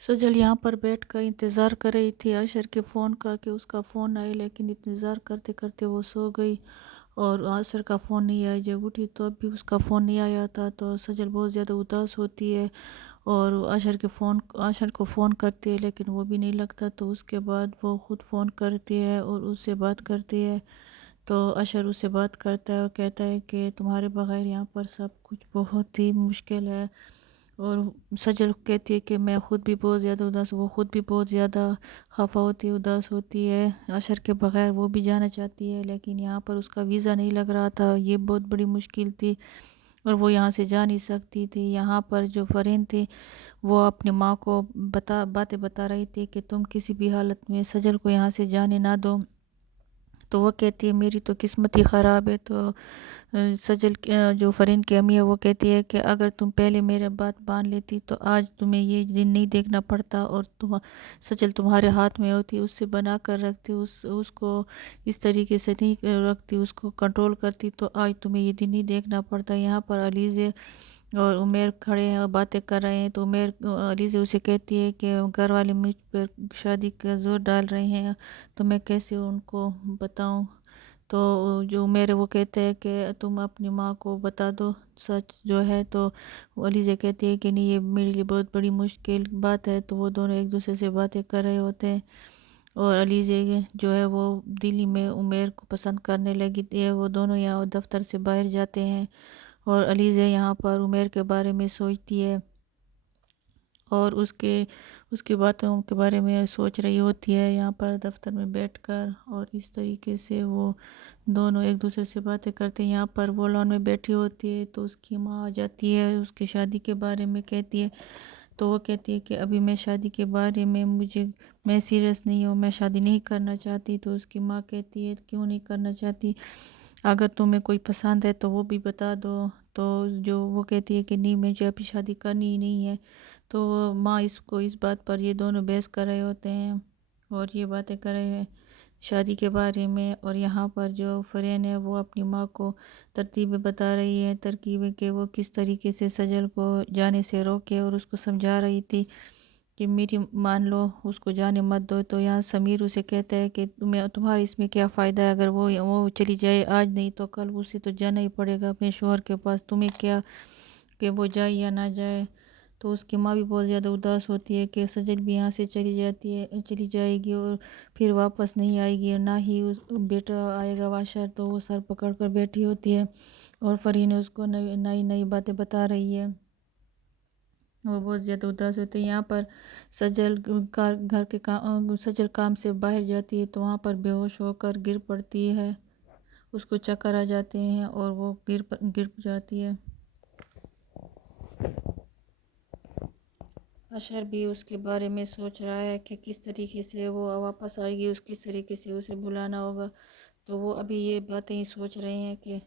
سجل یہاں پر بیٹھ کر انتظار کر رہی تھی عاشر کے فون کا کہ اس کا فون آئے، لیکن انتظار کرتے کرتے وہ سو گئی اور عاشر کا فون نہیں آیا۔ جب اٹھی تو اب بھی اس کا فون نہیں آیا تھا، تو سجل بہت زیادہ اداس ہوتی ہے اور عاشر کو فون کرتی ہے، لیکن وہ بھی نہیں لگتا۔ تو اس کے بعد وہ خود فون کرتی ہے اور اس سے بات کرتی ہے۔ تو عاشر اس سے بات کرتا ہے اور کہتا ہے کہ تمہارے بغیر یہاں پر سب کچھ بہت ہی مشکل ہے، اور سجل کہتی ہے کہ میں خود بھی بہت زیادہ اداس، وہ خود بھی بہت زیادہ خفا ہوتی ہے، اداس ہوتی ہے۔ عاشر کے بغیر وہ بھی جانا چاہتی ہے، لیکن یہاں پر اس کا ویزا نہیں لگ رہا تھا، یہ بہت بڑی مشکل تھی اور وہ یہاں سے جا نہیں سکتی تھی۔ یہاں پر جو فرین تھی وہ اپنی ماں کو باتیں بتا رہی تھی کہ تم کسی بھی حالت میں سجل کو یہاں سے جانے نہ دو۔ تو وہ کہتی ہے میری تو قسمت ہی خراب ہے۔ تو جو فرین کی امی ہے وہ کہتی ہے کہ اگر تم پہلے میرے بات مان لیتی تو آج تمہیں یہ دن نہیں دیکھنا پڑتا، اور سجل تمہارے ہاتھ میں ہوتی، اس سے بنا کر رکھتی، اس کو اس طریقے سے نہیں رکھتی، اس کو کنٹرول کرتی، تو آج تمہیں یہ دن نہیں دیکھنا پڑتا۔ یہاں پر علیزے اور عمیر کھڑے ہیں اور باتیں کر رہے ہیں۔ تو علیزے اسے کہتی ہے کہ گھر والے مجھ پر شادی کا زور ڈال رہے ہیں، تو میں کیسے ان کو بتاؤں۔ تو جو عمیر ہے وہ کہتے ہیں کہ تم اپنی ماں کو بتا دو سچ جو ہے۔ تو علیزہ کہتی ہے کہ نہیں، یہ میرے لیے بہت بڑی مشکل بات ہے۔ تو وہ دونوں ایک دوسرے سے باتیں کر رہے ہوتے ہیں اور علیزہ جو ہے وہ دلی میں عمیر کو پسند کرنے لگی ہے۔ وہ دونوں یہاں دفتر سے باہر جاتے ہیں اور علیزہ یہاں پر عمیر کے بارے میں سوچتی ہے اور اس کی باتوں کے بارے میں سوچ رہی ہوتی ہے یہاں پر دفتر میں بیٹھ کر، اور اس طریقے سے وہ دونوں ایک دوسرے سے باتیں کرتے ہیں۔ یہاں پر وہ لان میں بیٹھی ہوتی ہے تو اس کی ماں آ جاتی ہے، اس کی شادی کے بارے میں کہتی ہے۔ تو وہ کہتی ہے کہ ابھی میں شادی کے بارے میں میں سیریس نہیں ہوں، میں شادی نہیں کرنا چاہتی۔ تو اس کی ماں کہتی ہے کیوں نہیں کرنا چاہتی، اگر تمہیں کوئی پسند ہے تو وہ بھی بتا دو۔ تو وہ کہتی ہے کہ نہیں، مجھے ابھی شادی کرنی ہی نہیں ہے۔ تو ماں اس بات پر یہ دونوں بحث کر رہے ہوتے ہیں اور یہ باتیں کر رہے ہیں شادی کے بارے میں۔ اور یہاں پر جو فرین ہے وہ اپنی ماں کو ترتیبیں بتا رہی ہے، ترکیبیں کہ وہ کس طریقے سے سجل کو جانے سے روکے، اور اس کو سمجھا رہی تھی کہ میری مان لو، اس کو جانے مت دو۔ تو یہاں سمیر اسے کہتا ہے کہ تمہارا اس میں کیا فائدہ ہے، اگر وہ چلی جائے آج نہیں تو کل اسے تو جانا ہی پڑے گا اپنے شوہر کے پاس، تمہیں کیا کہ وہ جائے یا نہ جائے۔ تو اس کی ماں بھی بہت زیادہ اداس ہوتی ہے کہ سجل بھی یہاں سے چلی جائے گی اور پھر واپس نہیں آئے گی، اور نہ ہی بیٹا آئے گا واشر۔ تو وہ سر پکڑ کر بیٹھی ہوتی ہے اور فرین اس کو نئی باتیں بتا رہی ہے، وہ بہت زیادہ اداس ہوتے ہیں۔ یہاں پر سجل کام سے باہر جاتی ہے تو وہاں پر بے ہوش ہو کر گر پڑتی ہے، اس کو چکر آ جاتے ہیں اور وہ گر جاتی ہے۔ عاشر بھی اس کے بارے میں سوچ رہا ہے کہ کس طریقے سے وہ واپس آئے گی، کس طریقے سے اسے بلانا ہوگا۔ تو وہ ابھی یہ باتیں ہی سوچ رہے ہیں کہ